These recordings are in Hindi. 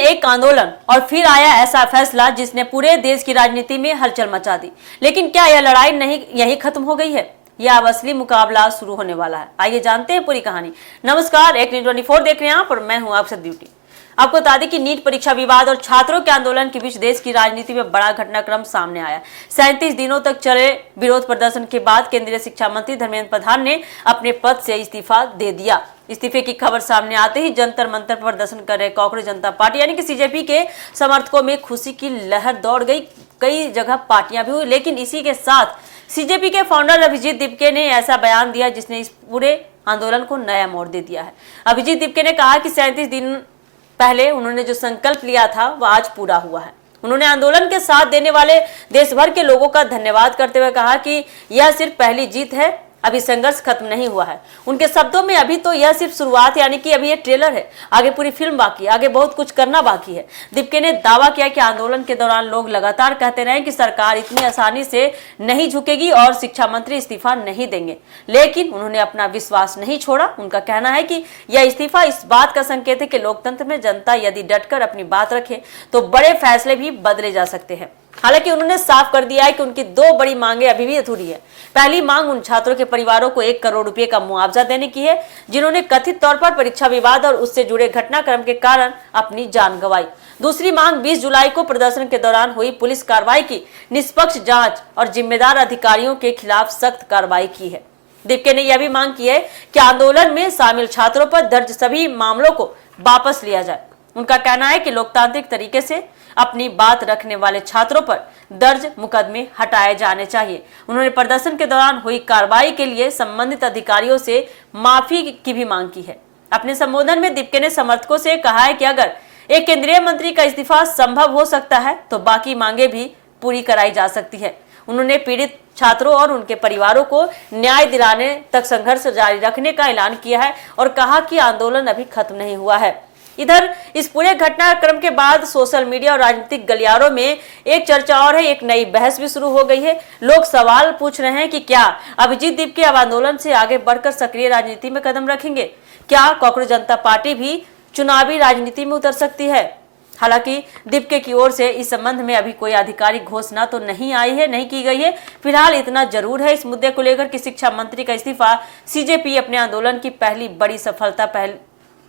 एक आंदोलन और फिर आया ऐसा फैसला जिसने पूरे देश की राजनीति में हलचल मचा दी। लेकिन क्या यह लड़ाई नहीं यही खत्म हो गई है या अब असली मुकाबला शुरू होने वाला है? आइए जानते हैं पूरी कहानी। नमस्कार, एक न्यूज़ 24 देख रहे हैं आप और मैं हूं आपसे ड्यूटी। आपको बता दें कि नीट परीक्षा विवाद और छात्रों के आंदोलन के बीच देश की राजनीति में बड़ा घटनाक्रम सामने आया। 37 दिनों तक चले विरोध प्रदर्शन के बाद केंद्रीय शिक्षा मंत्री धर्मेंद्र प्रधान ने अपने पद से इस्तीफा दे दिया। इस्तीफे की खबर सामने आते ही जंतर मंतर पर प्रदर्शन कर रहे कांग्रेस जनता पार्टी यानी कि सीजेपी के समर्थकों में खुशी की लहर दौड़ गई। कई जगह पार्टियां भी हुई, लेकिन इसी के साथ सीजेपी के फाउंडर अभिजीत दीपके ने ऐसा बयान दिया जिसने इस पूरे आंदोलन को नया मोड़ दे दिया है। अभिजीत दीपके ने कहा कि 37 दिन पहले उन्होंने जो संकल्प लिया था वह आज पूरा हुआ है। उन्होंने आंदोलन के साथ देने वाले देश भर के लोगों का धन्यवाद करते हुए कहा कि यह सिर्फ पहली जीत है, अभी संघर्ष खत्म नहीं हुआ है। उनके शब्दों में अभी तो यह सिर्फ शुरुआत है, यानी कि अभी ये ट्रेलर है, आगे पूरी फिल्म बाकी है, आगे बहुत कुछ करना बाकी है। दीपके ने दावा किया कि आंदोलन के दौरान लोग लगातार कहते रहे कि सरकार इतनी आसानी से नहीं झुकेगी और शिक्षा मंत्री इस्तीफा नहीं देंगे, लेकिन उन्होंने अपना विश्वास नहीं छोड़ा। उनका कहना है कि यह इस्तीफा इस बात का संकेत है कि लोकतंत्र में जनता यदि डटकर अपनी बात रखे तो बड़े फैसले भी बदले जा सकते हैं। हालांकि उन्होंने साफ कर दिया है कि उनकी दो बड़ी मांगे अभी भी अधूरी है। पहली मांग उन छात्रों के परिवारों को 1 करोड़ रुपए का मुआवजा देने की है जिन्होंने कथित तौर पर परीक्षा विवाद और उससे जुड़े घटनाक्रम के कारण अपनी जान गंवाई। दूसरी मांग 20 जुलाई को प्रदर्शन के दौरान हुई पुलिस कार्रवाई की निष्पक्ष जांच और जिम्मेदार अधिकारियों के खिलाफ सख्त कार्रवाई की है। दीपके ने यह भी मांग की है कि आंदोलन में शामिल छात्रों पर दर्ज सभी मामलों को वापस लिया जाए। उनका कहना है कि लोकतांत्रिक तरीके से अपनी बात रखने वाले छात्रों पर दर्ज मुकदमे हटाए जाने चाहिए। उन्होंने प्रदर्शन के दौरान हुई कार्रवाई के लिए संबंधित अधिकारियों से माफी की भी मांग की है। अपने संबोधन में दीपके ने समर्थकों से कहा है कि अगर एक केंद्रीय मंत्री का इस्तीफा संभव हो सकता है तो बाकी मांगे भी पूरी कराई जा सकती है। उन्होंने पीड़ित छात्रों और उनके परिवारों को न्याय दिलाने तक संघर्ष जारी रखने का ऐलान किया है और कहा कि आंदोलन अभी खत्म नहीं हुआ है। इधर इस पूरे घटनाक्रम के बाद सोशल मीडिया और राजनीतिक गलियारों में एक चर्चा और है, एक नई बहस भी शुरू हो गई है। लोग सवाल पूछ रहे हैं कि क्या अभिजीत दीपके अब आंदोलन से आगे बढ़कर सक्रिय राजनीति में कदम रखेंगे? क्या कांग्रेस जनता पार्टी भी चुनावी राजनीति में उतर सकती है? हालांकि दीपके की ओर से इस संबंध में अभी कोई आधिकारिक घोषणा तो नहीं की गई है। फिलहाल इतना जरूर है इस मुद्दे को लेकर कि शिक्षा मंत्री का इस्तीफा सीजेपी अपने आंदोलन की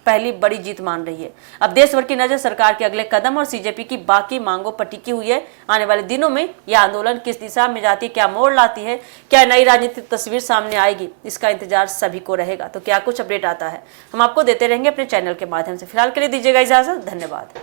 पहली बड़ी जीत मान रही है। अब देश भर की नजर सरकार के अगले कदम और सीजेपी की बाकी मांगों पर टिकी हुई है। आने वाले दिनों में यह आंदोलन किस दिशा में जाती है, क्या मोड़ लाती है, क्या नई राजनीतिक तस्वीर सामने आएगी, इसका इंतजार सभी को रहेगा। तो क्या कुछ अपडेट आता है हम आपको देते रहेंगे अपने चैनल के माध्यम से। फिलहाल के लिए दीजिएगा इजाजत। धन्यवाद।